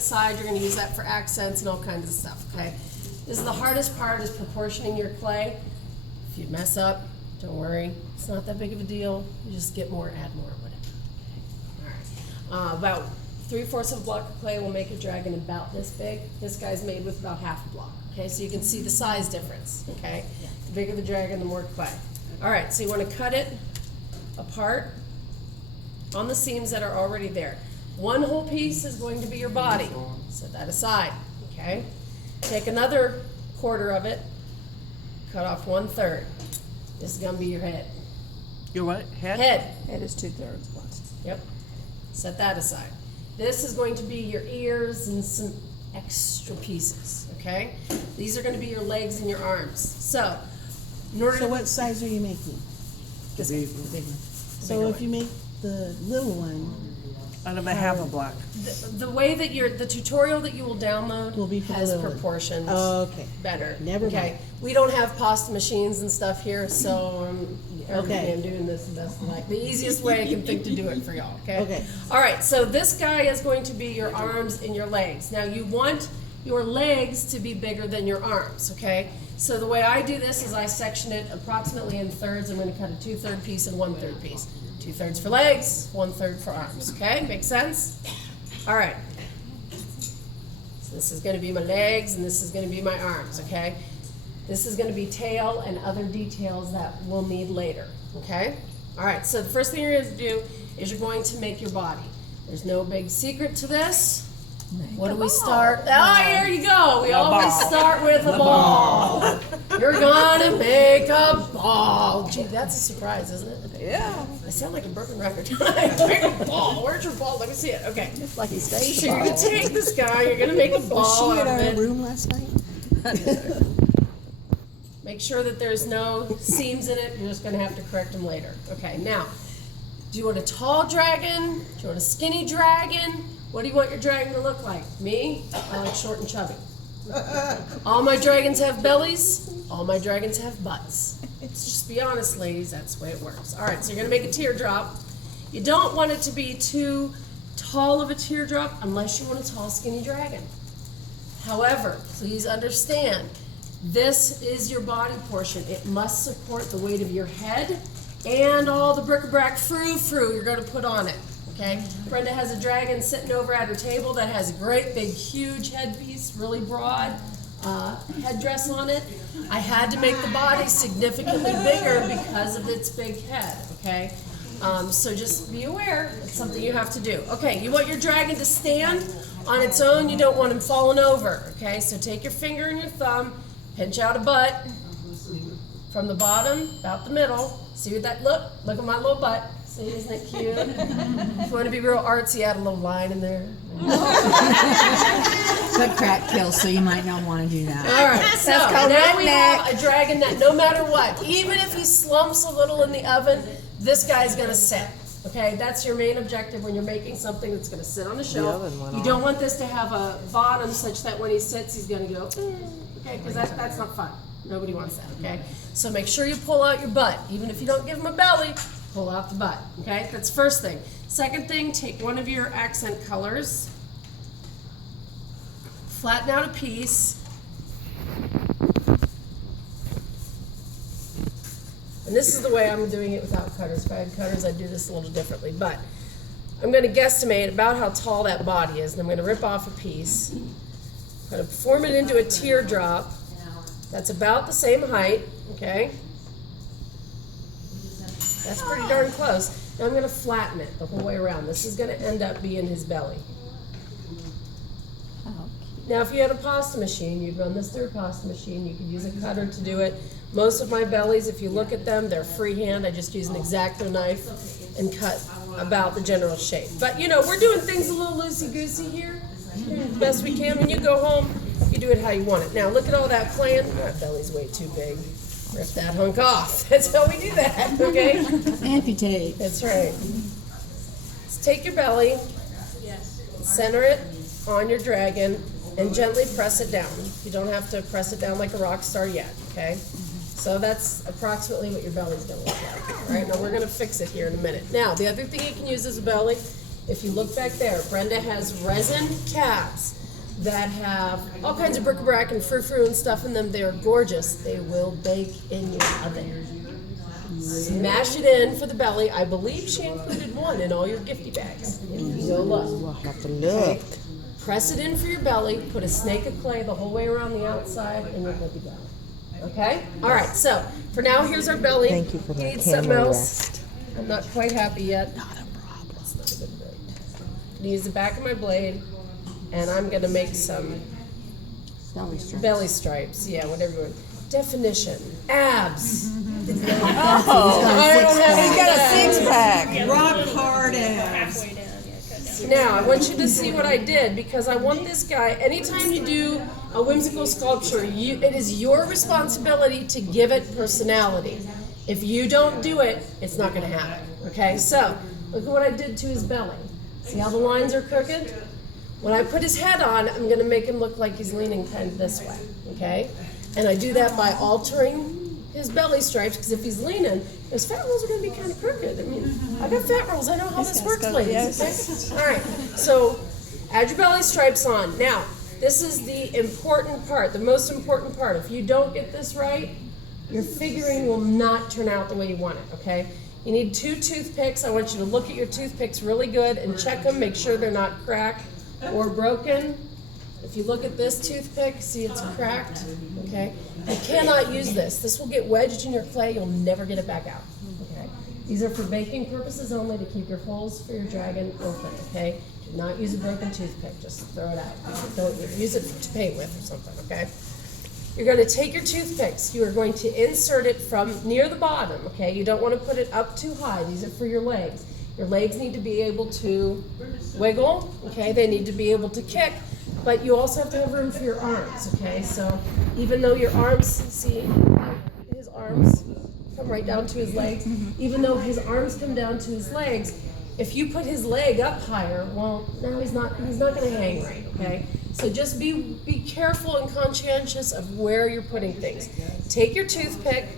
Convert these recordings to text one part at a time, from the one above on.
the side, you're gonna use that for accents and all kinds of stuff, okay? This is the hardest part, is proportioning your clay. If you mess up, don't worry, it's not that big of a deal. You just get more, add more, whatever. All right, about 3/4 of a block of clay will make a dragon about this big. This guy's made with about half a block, okay? So you can see the size difference, okay? The bigger the dragon, the more clay. All right, so you wanna cut it apart on the seams that are already there. One whole piece is going to be your body. Set that aside, okay? Take another quarter of it, cut off 1/3. This is gonna be your head. Your what? Head? Head, Head is 2/3 plus. yep. Set that aside. This is going to be your ears and some extra pieces, okay? These are gonna be your legs and your arms. So, in order So to... what size are you making? This big one, the big one. So bigger if one. you make the little one, Out of a half a block. The way that the tutorial that you will download Will be for the has little one. proportions Oh, okay. better. Never Okay, mind. we don't have pasta machines and stuff here, so Okay. I'm doing this the best like the easiest way I can think to do it for y'all. Okay. Okay. All right. So this guy is going to be your arms and your legs. Now you want your legs to be bigger than your arms. Okay. So the way I do this is I section it approximately in thirds. I'm going to cut a 2/3 piece and 1/3 piece. 2/3 for legs, 1/3 for arms. Okay, make sense? All right. So this is going to be my legs, and this is going to be my arms. Okay. This is going to be tail and other details that we'll need later. Okay. All right. So the first thing you're going to do is you're going to make your body. There's no big secret to this. What do we start? Oh, here you go. We always start with a ball. You're gonna make a ball. Gee, that's a surprise, isn't it? Yeah. I sound like a broken record. Make a ball. Where's your ball? Let me see it. Okay. it's like he stays So you're gonna take this guy. You're gonna make a ball Was she out at of our it. room last night? Make sure that there's no seams in it. You're just gonna have to correct them later. Okay. Now, do you want a tall dragon? Do you want a skinny dragon? What do you want your dragon to look like? Me? I like short and chubby. All my dragons have bellies. All my dragons have butts. Just be honest, ladies. That's the way it works. All right, so you're going to make a teardrop. You don't want it to be too tall of a teardrop unless you want a tall, skinny dragon. However, please understand, this is your body portion. It must support the weight of your head and all the bric-a-brac frou-frou you're going to put on it. Okay, Brenda has a dragon sitting over at her table that has a great big huge headpiece, really broad headdress on it. I had to make the body significantly bigger because of its big head, okay? So just be aware, it's something you have to do. Okay, you want your dragon to stand on its own, you don't want him falling over, okay? So take your finger and your thumb, pinch out a butt from the bottom, about the middle. See what that, look at my little butt. See, isn't it cute? If you want to be real artsy, add a little line in there. But crack kills, so you might not want to do that. All right, so now we have a dragon that no matter what, even if he slumps a little in the oven, this guy's going to sit. Okay, that's your main objective when you're making something that's going to sit on the shelf. You don't want this to have a bottom such that when he sits, he's going to go, okay, because that's not fun. Nobody wants that, okay? So make sure you pull out your butt. Even if you don't give him a belly, pull out the butt, okay? That's first thing. Second thing, take one of your accent colors, flatten out a piece, and this is the way I'm doing it without cutters. If I had cutters, I'd do this a little differently, but I'm going to guesstimate about how tall that body is, and I'm going to rip off a piece. I'm going to form it into a teardrop that's about the same height, okay? That's pretty darn close. Now I'm going to flatten it the whole way around. This is going to end up being his belly. Now if you had a pasta machine, you'd run this through a pasta machine. You could use a cutter to do it. Most of my bellies, if you look at them, they're freehand. I just use an X-Acto knife and cut about the general shape. But you know, we're doing things a little loosey-goosey here. We're doing the best we can. When you go home, you do it how you want it. Now look at all that playing. That belly's way too big. Rip that hunk off. That's how we do that, okay? Amputate. That's right. So take your belly, center it on your dragon, and gently press it down. You don't have to press it down like a rock star yet, okay? So that's approximately what your belly's gonna look like. All right, now we're gonna fix it here in a minute. Now, the other thing you can use as a belly If you look back there, Brenda has resin caps that have all kinds of bric-a-brac and frou-frou and stuff in them. They are gorgeous. They will bake in your oven. Smash it in for the belly. I believe she included one in all your gifty bags. If you go look. We'll have to look. Press it in for your belly, put a snake of clay the whole way around the outside, and you're good to go. Okay? All right, so for now, here's our belly. Thank you for that Need something camera else. rest. I'm not quite happy yet. Not a problem. That's not a good blade. I'm gonna use the back of my blade, and I'm gonna make some Belly strap. belly stripes. Yeah, whatever you want. Definition. Abs. Oh, I don't have any abs. six-pack. Rock hard abs. Now, I want you to see what I did because I want this guy, anytime you do a whimsical sculpture, it is your responsibility to give it personality. If you don't do it, it's not going to happen. Okay, so look at what I did to his belly. See how the lines are crooked? When I put his head on, I'm going to make him look like he's leaning kind of this way. Okay, and I do that by altering his belly stripes because if he's leaning, his fat rolls are going to be kind of crooked. I mean, I got fat rolls. I know how this works, ladies. Okay? All right. So add your belly stripes on. Now, this is the important part, the most important part. If you don't get this right, your figuring will not turn out the way you want it. Okay? You need 2 toothpicks. I want you to look at your toothpicks really good and check them. Make sure they're not cracked or broken. If you look at this toothpick, see it's cracked, okay? You cannot use this. This will get wedged in your clay. You'll never get it back out, okay? These are for baking purposes only to keep your holes for your dragon open, okay? Do not use a broken toothpick. Just throw it out. Don't use it to paint with or something, okay? You're going to take your toothpicks. You are going to insert it from near the bottom, okay? You don't want to put it up too high. These are for your legs. Your legs need to be able to wiggle, okay? They need to be able to kick. But you also have to have room for your arms, okay? So even though your arms, see, his arms come right down to his legs. Even though his arms come down to his legs, if you put his leg up higher, well, now he's not going to hang right, okay? So just be careful and conscientious of where you're putting things. Take your toothpick,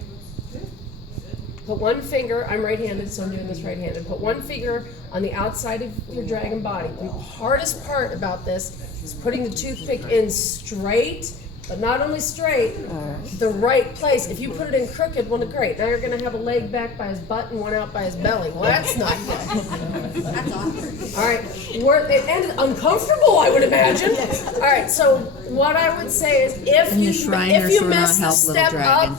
put one finger, I'm right-handed, so I'm doing this right-handed. Put one finger on the outside of your dragon body. The hardest part about this is putting the toothpick in straight, but not only straight, the right place. If you put it in crooked, well, great. Now you're going to have a leg back by his butt and one out by his belly. Well, that's not good. That's awkward. All right. And uncomfortable, I would imagine. All right. So what I would say is if you miss the step up,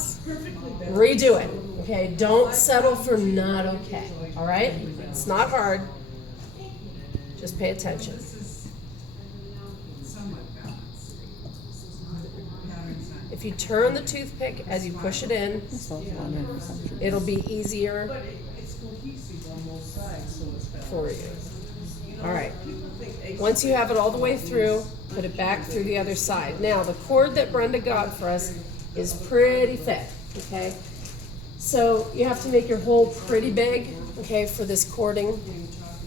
redo it. Okay, don't settle for not okay, all right? It's not hard. Just pay attention. If you turn the toothpick as you push it in, it'll be easier for you. All right. Once you have it all the way through, put it back through the other side. Now, the cord that Brenda got for us is pretty thick, okay? So you have to make your hole pretty big, okay, for this cording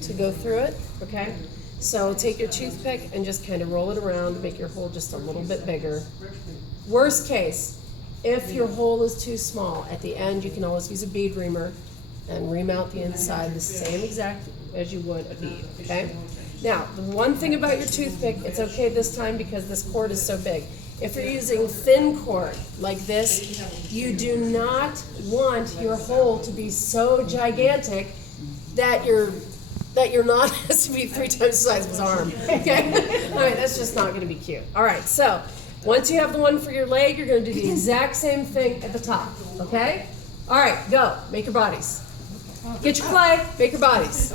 to go through it, okay? So take your toothpick and just kind of roll it around, make your hole just a little bit bigger. Worst case, if your hole is too small, at the end you can always use a bead reamer and ream out the inside the same exact as you would a bead, okay? Now, the one thing about your toothpick, it's okay this time because this cord is so big. If you're using thin cord like this, you do not want your hole to be so gigantic that your knot has to be 3 times the size of his arm. Okay? All right, that's just not going to be cute. All right, so once you have the one for your leg, you're going to do the exact same thing at the top. Okay? All right, go. Make your bodies. Get your clay. Make your bodies.